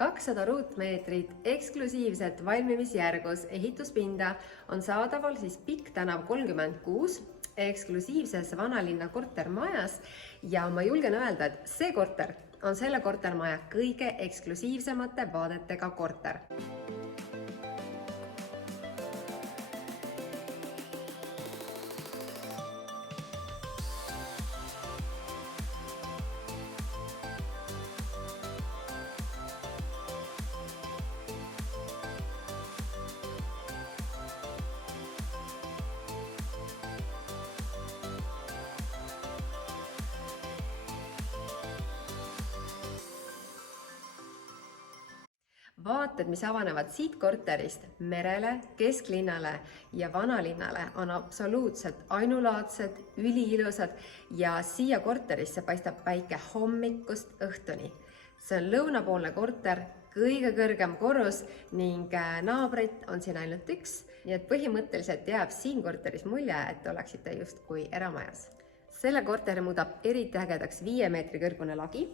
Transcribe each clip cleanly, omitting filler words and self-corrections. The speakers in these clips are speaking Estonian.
200 ruutmeetrit eksklusiivset valmimisjärgus ehituspinda on saadaval siis Pikk tänav 36 eksklusiivses vanalinna kortermajas ja ma julgen öelda, et see korter on selle kortermaja kõige eksklusiivsemate vaadetega korter. Vaated, mis avanevad siit korterist merele, kesklinnale ja vanalinnale on absoluutselt ainulaadsed, üliilusad ja siia korterisse paistab päike hommikust õhtuni. See on lõunapoolne korter, kõige kõrgem korrus ning naabreid on siin ainult üks, nii et põhimõtteliselt jääb siin korteris mulje, et oleksite justkui eramajas. Selle korteri muudab eriti ägedaks 5 meetri kõrgune lagi,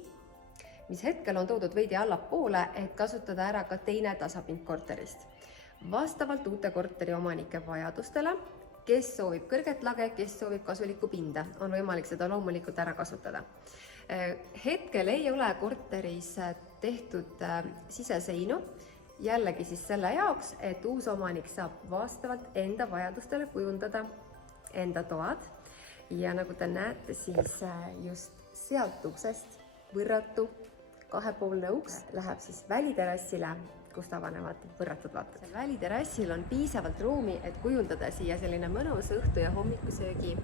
mis hetkel on toodud veidi allapoole, et kasutada ära ka teine tasapind korterist. Vastavalt uute korteri omanike vajadustele, kes soovib kõrget lage, kes soovib kasulikku pinda, on võimalik seda loomulikult ära kasutada. Hetkel ei ole korteris tehtud siseseinu, jällegi siis selle jaoks, et uus omanik saab vastavalt enda vajadustele kujundada enda toad. Ja nagu te näete, siis just sealt uksest võrratu kahepoolne uks läheb siis väliterassile, kust avanevad võrratud vaated. Väliterassil on piisavalt ruumi, et kujundada siia selline mõnus õhtu- ja hommikusöögi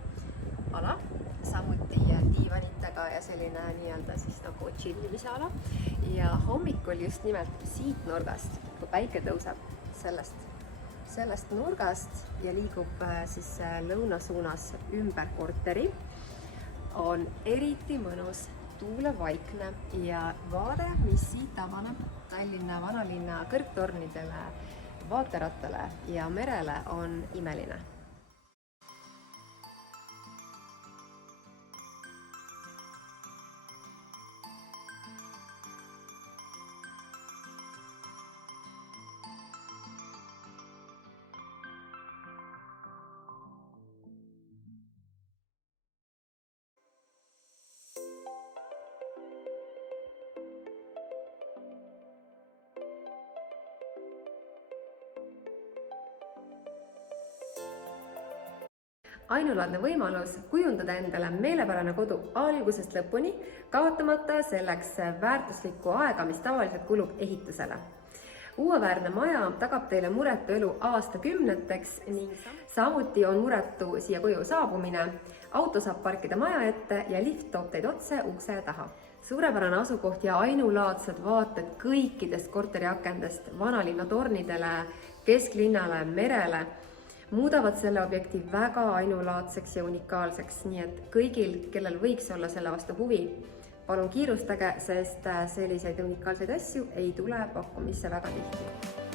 ala, samuti diivanitega ja selline nii-öelda siis nagu chillimise ala. Ja hommikul just nimelt siit nurgast, kui päike tõuseb sellest nurgast ja liigub siis lõunasuunas ümber korteri, on eriti mõnus tuulevaikne ja vaade, mis siit avaneb Tallinna vanalinna kõrgtornidele, vaaterattale ja merele, on imeline. Ainulaadne võimalus kujundada endale meelepärane kodu algusest lõpuni, kaotamata selleks väärtuslikku aega, mis tavaliselt kulub ehitusele. Uueväärne maja tagab teile muretu elu aastakümneteks ning samuti on muretu siia koju saabumine. Auto saab parkida maja ette ja lift toob teid otse ukse taha. Suurepärane asukoht ja ainulaadsed vaated kõikidest korteriakendest vanalinna tornidele, kesklinnale, merele muudavad selle objekti väga ainulaadseks ja unikaalseks, nii et kõigil, kellel võiks olla selle vastu huvi, palun kiirustage, sest selliseid unikaalseid asju ei tule pakkumisse väga tihti.